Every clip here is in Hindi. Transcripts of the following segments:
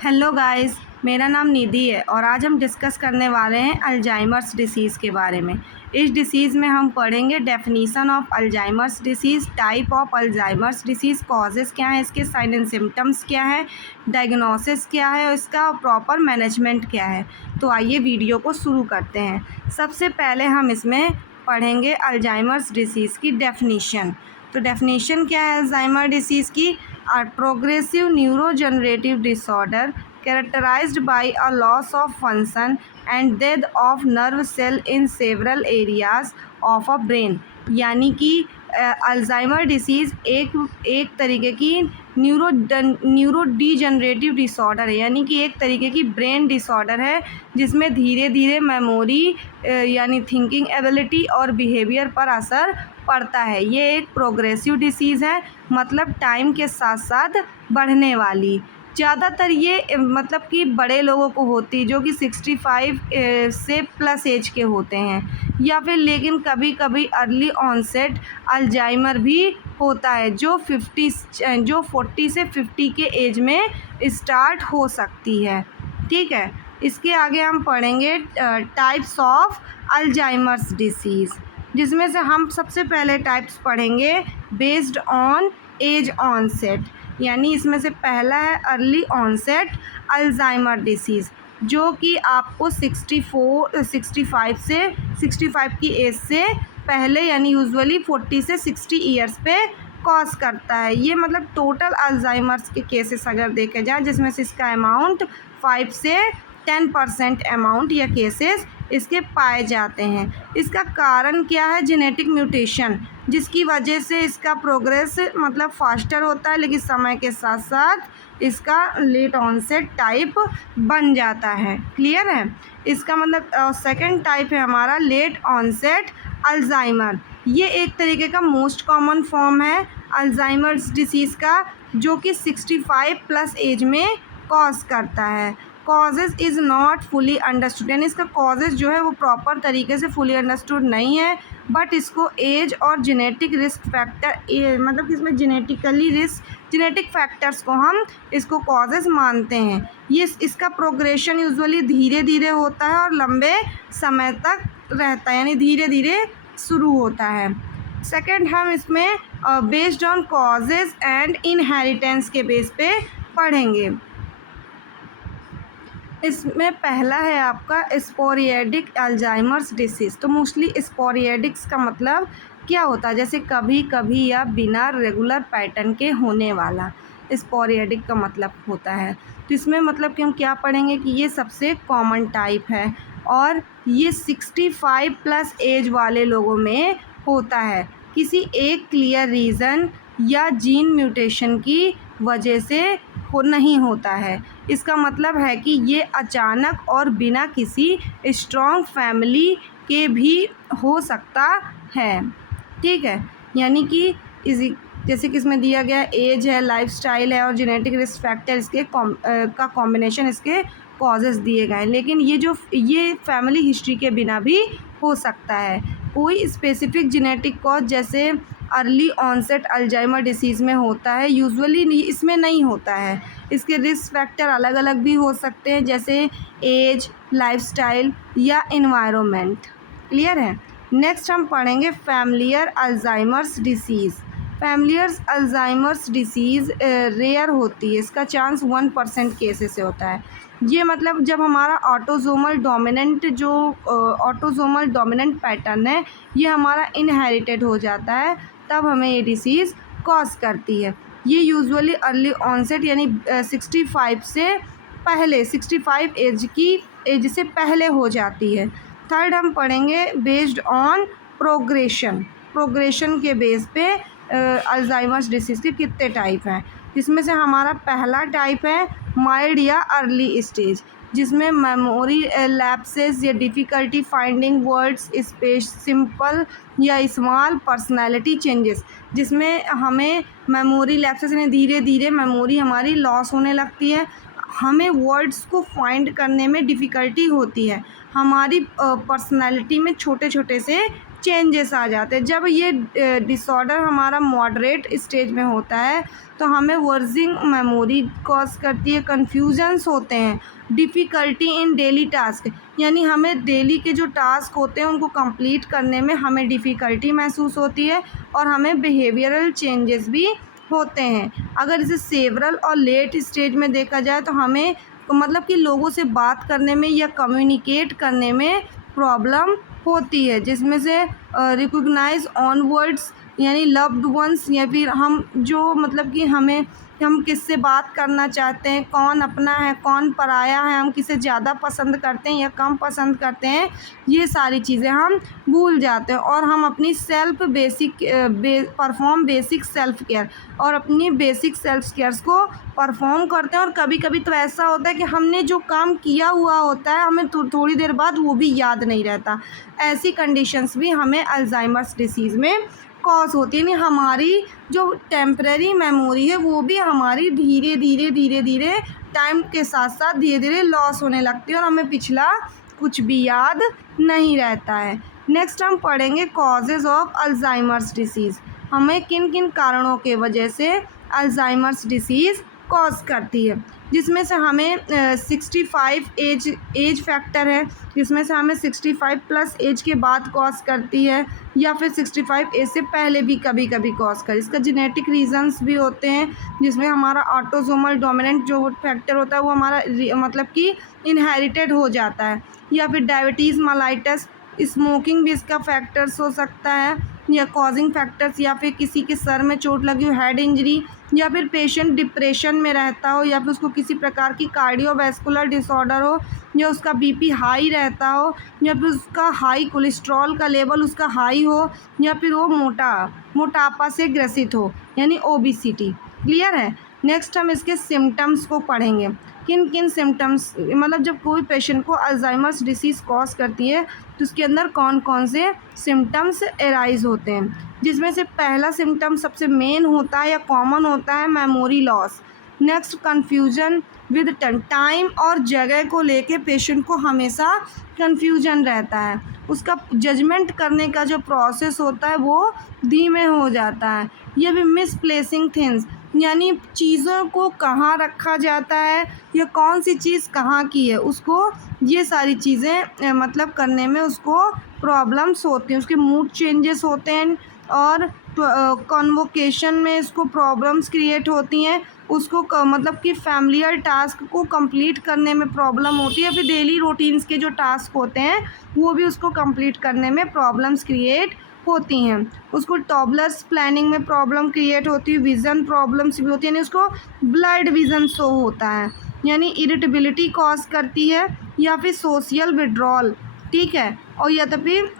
हेलो गाइस, मेरा नाम निधि है और आज हम डिस्कस करने वाले हैं अल्जाइमर्स डिसीज़ के बारे में। इस डिसीज़ में हम पढ़ेंगे definition of Alzheimer's disease, type of Alzheimer's disease, causes क्या है, इसके साइन एंड सिम्टम्स क्या है, डायग्नोसिस क्या है और इसका प्रॉपर मैनेजमेंट क्या है। तो आइए वीडियो को शुरू करते हैं। सबसे पहले हम इसमें पढ़ेंगे अल्जाइमर्स डिसीज़ की डेफिनीशन। तो डेफिनेशन क्या है अल्जाइमर डिसीज़ की? A progressive neurodegenerative disorder characterized by a loss of function and death of nerve cell in several areas of a brain। यानी कि अल्जाइमर डिसीज़ एक तरीके की न्यूरो डिजनरेटिव डिसऑर्डर है, यानी कि एक तरीके की ब्रेन डिसऑर्डर है जिसमें धीरे धीरे मेमोरी यानी थिंकिंग एबिलिटी और बिहेवियर पर असर पड़ता है। ये एक प्रोग्रेसिव डिसीज़ है, मतलब टाइम के साथ साथ बढ़ने वाली। ज़्यादातर ये मतलब कि बड़े लोगों को होती, जो कि 65 से प्लस एज के होते हैं, या फिर लेकिन कभी कभी अर्ली ऑनसेट अल्जाइमर भी होता है जो 40 से 50 के एज में स्टार्ट हो सकती है। ठीक है, इसके आगे हम पढ़ेंगे टाइप्स ऑफ अल्जाइमर्स डिसीज़, जिसमें से हम सबसे पहले टाइप्स पढ़ेंगे बेस्ड ऑन एज ऑनसेट। यानी इसमें से पहला है अर्ली ऑनसेट अल्जाइमर डिसीज़, जो कि आपको 65 की एज से पहले, यानी यूजुअली 40 से 60 ईयर्स पे कॉज करता है। ये मतलब टोटल अल्जाइमर्स के केसेस अगर देखे जाए, जिसमें से इसका अमाउंट 5 से 10% अमाउंट या केसेस इसके पाए जाते हैं। इसका कारण क्या है? जेनेटिक म्यूटेशन, जिसकी वजह से इसका प्रोग्रेस मतलब फास्टर होता है, लेकिन समय के साथ साथ इसका लेट ऑनसेट टाइप बन जाता है। क्लियर है? इसका मतलब सेकंड टाइप है हमारा लेट ऑनसेट अल्जाइमर। ये एक तरीके का मोस्ट कॉमन फॉर्म है अल्जाइमर्स डिसीज़ का, जो कि 65 प्लस एज में कॉज करता है। Causes is not fully understood, यानी इसका कॉजेज़ जो है वो प्रॉपर तरीके से फुली अंडरस्टूड नहीं है, बट इसको एज और जेनेटिक रिस्क फैक्टर मतलब कि इसमें जेनेटिक फैक्टर्स को हम इसको कॉजेज़ मानते हैं। ये इसका प्रोग्रेशन यूजुअली धीरे धीरे होता है और लंबे समय तक रहता है, यानी धीरे धीरे शुरू होता है। सेकंड, हम इसमें based on causes and inheritance के बेस पे पढ़ेंगे। इसमें पहला है आपका स्पोरियाडिक अल्जाइमर्स डिसीज़। तो मोस्टली स्पोरियाडिक्स का मतलब क्या होता है? जैसे कभी कभी या बिना रेगुलर पैटर्न के होने वाला स्पोरियाडिक का मतलब होता है। तो इसमें मतलब कि हम क्या पढ़ेंगे कि ये सबसे कॉमन टाइप है और ये 65 प्लस एज वाले लोगों में होता है, किसी एक क्लियर रीज़न या जीन म्यूटेशन की वजह से नहीं होता है। इसका मतलब है कि ये अचानक और बिना किसी स्ट्रॉन्ग फैमिली के भी हो सकता है। ठीक है, यानी कि जैसे कि इसमें दिया गया एज है, लाइफस्टाइल है और जेनेटिक रिस्क फैक्टर इसके का कॉम्बिनेशन इसके कॉजेज़ दिए गए हैं, लेकिन ये फैमिली हिस्ट्री के बिना भी हो सकता है। कोई स्पेसिफिक जेनेटिक कॉज जैसे अर्ली ऑनसेट अल्जाइमर डिसीज़ में होता है, यूजुअली इसमें नहीं होता है। इसके रिस्क फैक्टर अलग अलग भी हो सकते हैं, जैसे एज, लाइफस्टाइल या एनवायरनमेंट। क्लियर है? नेक्स्ट हम पढ़ेंगे familiar Alzheimer's disease. Familiar Alzheimer's disease rare होती है, इसका चांस 1% केसेस से होता है। ये मतलब जब हमारा ऑटोसोमल डोमिनेंट पैटर्न है, ये हमारा इनहेरिटेड हो जाता है, तब हमें ये डिसीज़ कॉज करती है। ये यूजुअली अर्ली ऑनसेट यानी 65 एज से पहले हो जाती है। थर्ड, हम पढ़ेंगे बेस्ड ऑन प्रोग्रेशन के बेस पे अल्जाइमर्स डिसीज़ के कितने टाइप हैं। जिसमें से हमारा पहला टाइप है माइल्ड या अर्ली स्टेज, जिसमें मेमोरी लैप्सेस या डिफ़िकल्टी फाइंडिंग वर्ड्स, सिंपल या स्मॉल पर्सनालिटी चेंजेस, जिसमें हमें मेमोरी लैप्सेस यानी धीरे धीरे मेमोरी हमारी लॉस होने लगती है, हमें वर्ड्स को फाइंड करने में डिफ़िकल्टी होती है, हमारी पर्सनालिटी में छोटे छोटे से चेंजेस आ जाते हैं। जब ये डिसऑर्डर हमारा मॉडरेट स्टेज में होता है तो हमें वर्जिंग मेमोरी कॉज करती है, कन्फ्यूजन्स होते हैं, डिफ़िकल्टी इन डेली टास्क, यानी हमें डेली के जो टास्क होते हैं उनको कंप्लीट करने में हमें डिफ़िकल्टी महसूस होती है और हमें बिहेवियरल चेंजेस भी होते हैं। अगर इसे सेवरल और लेट स्टेज में देखा जाए तो हमें मतलब कि लोगों से बात करने में या कम्युनिकेट करने में प्रॉब्लम होती है, जिसमें से रिकॉग्नाइज ऑन वर्ड्स यानी लव्ड वंस, या फिर हम जो मतलब कि हम किससे बात करना चाहते हैं, कौन अपना है कौन पराया है, हम किसे ज़्यादा पसंद करते हैं या कम पसंद करते हैं, ये सारी चीज़ें हम भूल जाते हैं और हम अपनी परफॉर्म बेसिक सेल्फ केयर और अपनी बेसिक सेल्फ केयर्स को परफॉर्म करते हैं। और कभी कभी तो ऐसा होता है कि हमने जो काम किया हुआ होता है हमें थोड़ी देर बाद वो भी याद नहीं रहता। ऐसी कंडीशंस भी हमें अल्जाइमर्स डिसीज़ में कॉज होती है, यानी हमारी जो टेम्परेरी मेमोरी है वो भी हमारी धीरे धीरे टाइम के साथ साथ धीरे धीरे लॉस होने लगती है और हमें पिछला कुछ भी याद नहीं रहता है। नेक्स्ट हम पढ़ेंगे कॉजेज़ ऑफ अल्जाइमर्स डिसीज़, हमें किन किन कारणों के वजह से अल्जाइमर्स डिसीज़ कॉज करती है, जिसमें से हमें 65 एज फैक्टर है, जिसमें से हमें 65 प्लस एज के बाद कॉज करती है या फिर 65 एज से पहले भी कभी कभी कॉज कर। इसका जेनेटिक रीजंस भी होते हैं, जिसमें हमारा ऑटोसोमल डोमिनेंट जो फैक्टर होता है वो हमारा मतलब कि इनहेरिटेड हो जाता है, या फिर डायबिटीज़ मेलाइटस, स्मोकिंग भी इसका फैक्टर्स हो सकता है या कॉजिंग फैक्टर्स, या फिर किसी के सर में चोट लगी हो, हेड इंजरी, या फिर पेशेंट डिप्रेशन में रहता हो, या फिर उसको किसी प्रकार की कार्डियोवैस्कुलर डिसऑर्डर हो, या उसका बीपी हाई रहता हो, या फिर उसका हाई कोलेस्ट्रॉल का लेवल उसका हाई हो, या फिर वो मोटापा से ग्रसित हो यानी ओबेसिटी। क्लियर है। नेक्स्ट हम इसके सिम्टम्स को पढ़ेंगे, किन किन सिम्टम्स मतलब जब कोई पेशेंट को अल्जाइमर्स डिसीज़ कॉज करती है तो उसके अंदर कौन कौन से सिम्टम्स एराइज होते हैं, जिसमें से पहला सिम्टम सबसे मेन होता है या कॉमन होता है memory loss. Next confusion with time और जगह को लेके पेशेंट को हमेशा कन्फ्यूजन रहता है, उसका जजमेंट करने का जो प्रोसेस होता है वो धीमे हो जाता है। ये भी मिसप्लेसिंग थिंग्स यानी चीज़ों को कहाँ रखा जाता है या कौन सी चीज़ कहाँ की है, उसको ये सारी चीज़ें मतलब करने में उसको प्रॉब्लम्स होती हैं, उसके मूड चेंजेस होते हैं और कन्वोकेशन में इसको प्रॉब्लम्स क्रिएट होती हैं, उसको मतलब कि फैमिलियर टास्क को कंप्लीट करने में प्रॉब्लम होती है, फिर डेली रूटीन्स के जो टास्क होते हैं वो भी उसको कंप्लीट करने में प्रॉब्लम्स क्रिएट होती हैं, उसको टॉबलर्स प्लानिंग में प्रॉब्लम क्रिएट होती है, विज़न प्रॉब्लम्स भी होती है, यानी उसको ब्लड विज़न शो होता है, यानी इरिटेबिलिटी कॉज करती है, या फिर सोशल विड्रॉल, ठीक है, और या तो फिर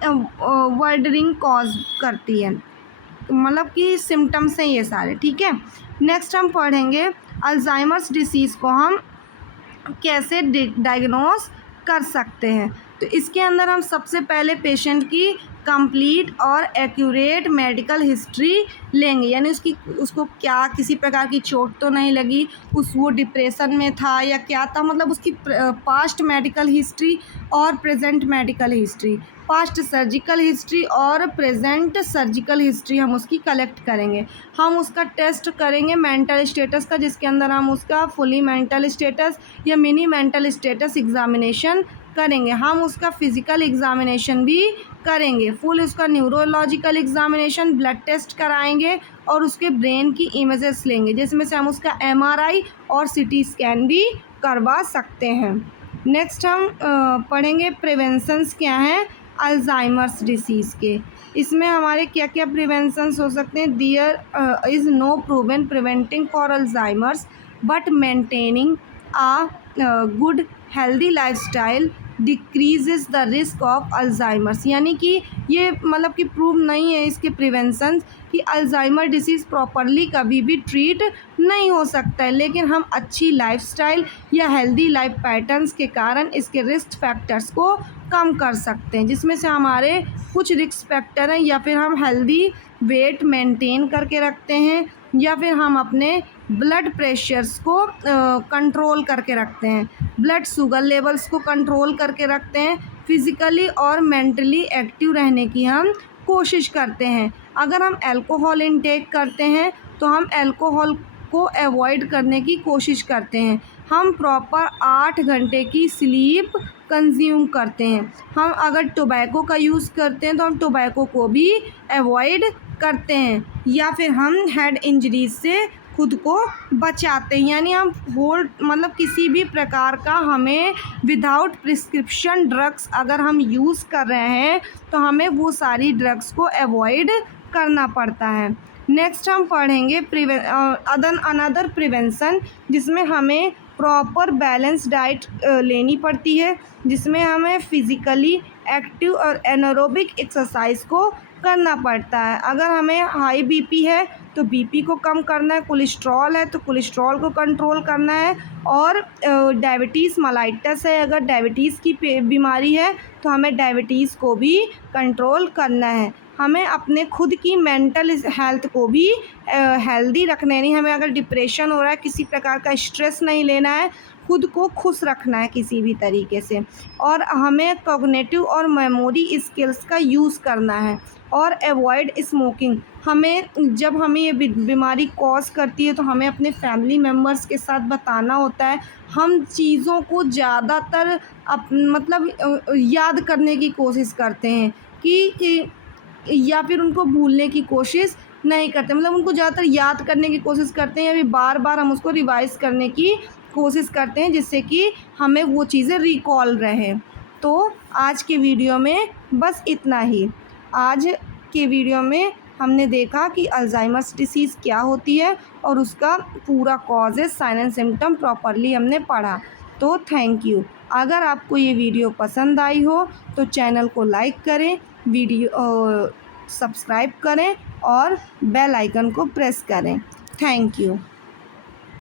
वर्डरिंग कॉज करती है, मतलब कि सिम्टम्स हैं ये सारे। ठीक है। नेक्स्ट हम पढ़ेंगे अल्जाइमर्स डिसीज़ को हम कैसे डायग्नोस कर सकते हैं। तो इसके अंदर हम सबसे पहले पेशेंट की कंप्लीट और एक्यूरेट मेडिकल हिस्ट्री लेंगे, यानी उसको क्या किसी प्रकार की चोट तो नहीं लगी, वो डिप्रेशन में था या क्या था, मतलब उसकी पास्ट मेडिकल हिस्ट्री और present medical history, past surgical history और प्रेजेंट सर्जिकल हिस्ट्री हम उसकी कलेक्ट करेंगे। हम उसका टेस्ट करेंगे मेंटल स्टेटस का, जिसके अंदर हम उसका फुली मेंटल स्टेटस या मिनी मेंटल स्टेटस एग्जामिनेशन करेंगे। हम उसका फिज़िकल एग्जामिनेशन भी करेंगे, फुल उसका न्यूरोलॉजिकल एग्जामिनेशन, ब्लड टेस्ट कराएंगे और उसके ब्रेन की इमेजेस लेंगे, जिसमें से हम उसका MRI और CT स्कैन भी करवा सकते हैं। नेक्स्ट हम पढ़ेंगे प्रिवेंशंस क्या हैं अल्जाइमर्स डिसीज़ के। इसमें हमारे क्या क्या प्रिवेंशंस हो सकते हैं। There is no proven preventing for Alzheimer's but maintaining a good healthy lifestyle decreases the risk of Alzheimer's, यानी कि ये मतलब कि प्रूव नहीं है इसके प्रिवेंशन कि अल्जाइमर डिसीज़ प्रॉपरली कभी भी ट्रीट नहीं हो सकता है, लेकिन हम अच्छी लाइफस्टाइल या हेल्दी लाइफ पैटर्न्स के कारण इसके रिस्क फैक्टर्स को कम कर सकते हैं, जिसमें से हमारे कुछ रिस्क फैक्टर हैं, या फिर हम हेल्दी वेट मेंटेन करके रखते हैं, या फिर हम अपने ब्लड प्रेशर्स को कंट्रोल करके रखते हैं, ब्लड शुगर लेवल्स को कंट्रोल करके रखते हैं, फिज़िकली और मेंटली एक्टिव रहने की हम कोशिश करते हैं। अगर हम अल्कोहल इनटेक करते हैं तो हम अल्कोहल को अवॉइड करने की कोशिश करते हैं। हम प्रॉपर 8 घंटे की स्लीप कंज्यूम करते हैं। हम अगर टोबैको का यूज़ करते हैं तो हम टोबैको को भी अवॉइड करते हैं, या फिर हम हेड इंजरीज से खुद को बचाते हैं। यानी हम मतलब किसी भी प्रकार का हमें विदाउट प्रिस्क्रिप्शन ड्रग्स अगर हम यूज़ कर रहे हैं तो हमें वो सारी ड्रग्स को अवॉइड करना पड़ता है। नेक्स्ट हम पढ़ेंगे अनदर प्रिवेंशन, जिसमें हमें प्रॉपर बैलेंस डाइट लेनी पड़ती है, जिसमें हमें फिज़िकली एक्टिव और एनारोबिक एक्सरसाइज को करना पड़ता है। अगर हमें हाई बीपी है तो बीपी को कम करना है, कोलेस्ट्रॉल है तो कोलेस्ट्रॉल को कंट्रोल करना है, और डायबिटीज़ मेलाइटस है, अगर डायबिटीज़ की बीमारी है तो हमें डायबिटीज़ को भी कंट्रोल करना है। हमें अपने खुद की मेंटल हेल्थ को भी हेल्दी रखना नहीं। हमें अगर डिप्रेशन हो रहा है, किसी प्रकार का स्ट्रेस नहीं लेना है, खुद को खुश रखना है किसी भी तरीके से, और हमें कॉग्निटिव और मेमोरी स्किल्स का यूज़ करना है, और अवॉइड स्मोकिंग। जब हमें ये बीमारी कॉज करती है तो हमें अपने फैमिली मेम्बर्स के साथ बताना होता है। हम चीज़ों को ज़्यादातर याद करने की कोशिश करते हैं कि या फिर उनको भूलने की कोशिश नहीं करते, मतलब उनको ज़्यादातर याद करने की कोशिश करते हैं, या फिर बार बार हम उसको रिवाइज़ करने की कोशिश करते हैं जिससे कि हमें वो चीज़ें रिकॉल रहें। तो आज के वीडियो में बस इतना ही। आज के वीडियो में हमने देखा कि अल्जाइमर्स डिसीज़ क्या होती है और उसका पूरा causes, sign and symptom properly हमने पढ़ा। तो थैंक यू। अगर आपको ये वीडियो पसंद आई हो तो चैनल को लाइक करें, सब्सक्राइब करें और बेल आइकन को प्रेस करें। Thank you.